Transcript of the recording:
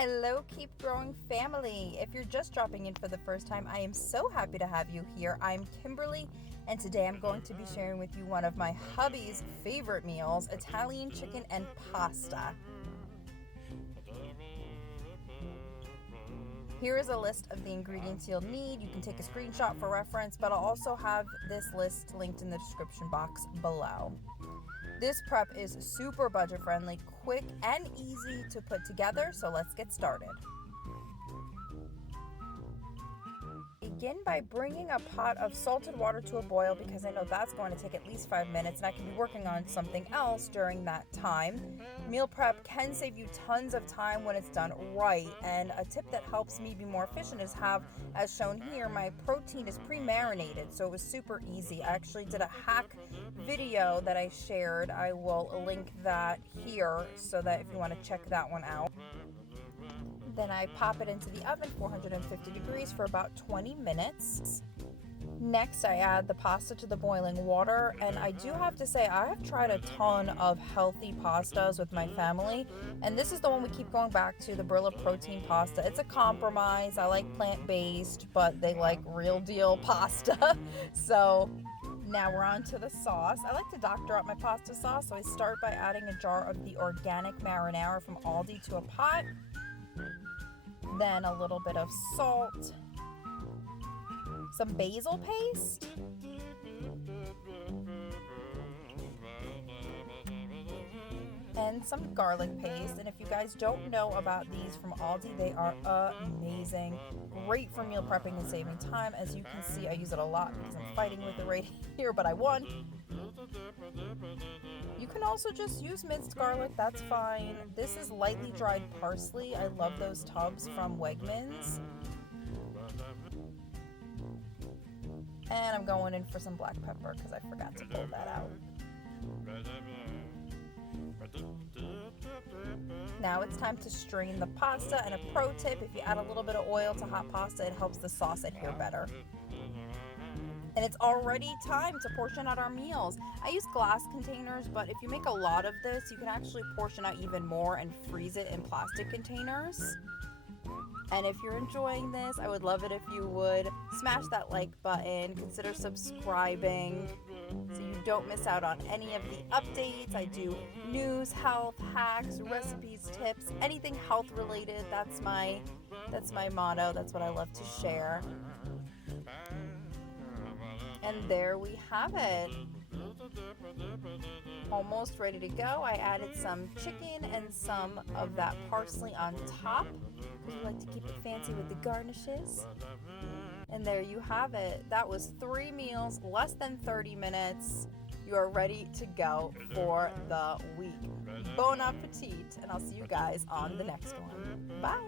Hello, Keep Growing family. If you're just dropping in for the first time, I am so happy to have you here. I'm Kimberly, and today I'm going to be sharing with you one of my hubby's favorite meals, Italian chicken and pasta. Here is a list of the ingredients you'll need. You can take a screenshot for reference, but I'll also have this list linked in the description box below. This prep is super budget friendly, quick and easy to put together, so let's get started. Begin by bringing a pot of salted water to a boil because I know that's going to take at least 5 minutes and I can be working on something else during that time. Meal prep can save you tons of time when it's done right, and a tip that helps me be more efficient is have, as shown here, my protein is pre-marinated, so it was super easy. I actually did a hack video that I shared. I will link that here so that if you want to check that one out. Then I pop it into the oven, 450 degrees, for about 20 minutes. Next, I add the pasta to the boiling water, and I do have to say I have tried a ton of healthy pastas with my family, and this is the one we keep going back to, the Barilla protein pasta. It's a compromise. I like plant-based, but they like real deal pasta. So now we're on to the sauce. I like to doctor up my pasta sauce, so I start by adding a jar of the organic marinara from Aldi to a pot. Then a little bit of salt, some basil paste, and some garlic paste. And if you guys don't know about these from Aldi, they are amazing. Great for meal prepping and saving time. As you can see, I use it a lot because I'm fighting with it right here, but I won. You can also just use minced garlic, that's fine. This is lightly dried parsley. I love those tubs from Wegmans. And I'm going in for some black pepper because I forgot to pull that out. Now it's time to strain the pasta, and a pro tip, if you add a little bit of oil to hot pasta, it helps the sauce adhere better. And it's already time to portion out our meals. I use glass containers, but if you make a lot of this, you can actually portion out even more and freeze it in plastic containers. And if you're enjoying this, I would love it if you would smash that like button, consider subscribing so you don't miss out on any of the updates. I do news, health, hacks, recipes, tips, anything health related. That's my motto. That's what I love to share. And there we have it. Almost ready to go. I added some chicken and some of that parsley on top because we like to keep it fancy with the garnishes. And there you have it. That was 3 meals, less than 30 minutes. You are ready to go for the week. Bon appetit, and I'll see you guys on the next one. Bye.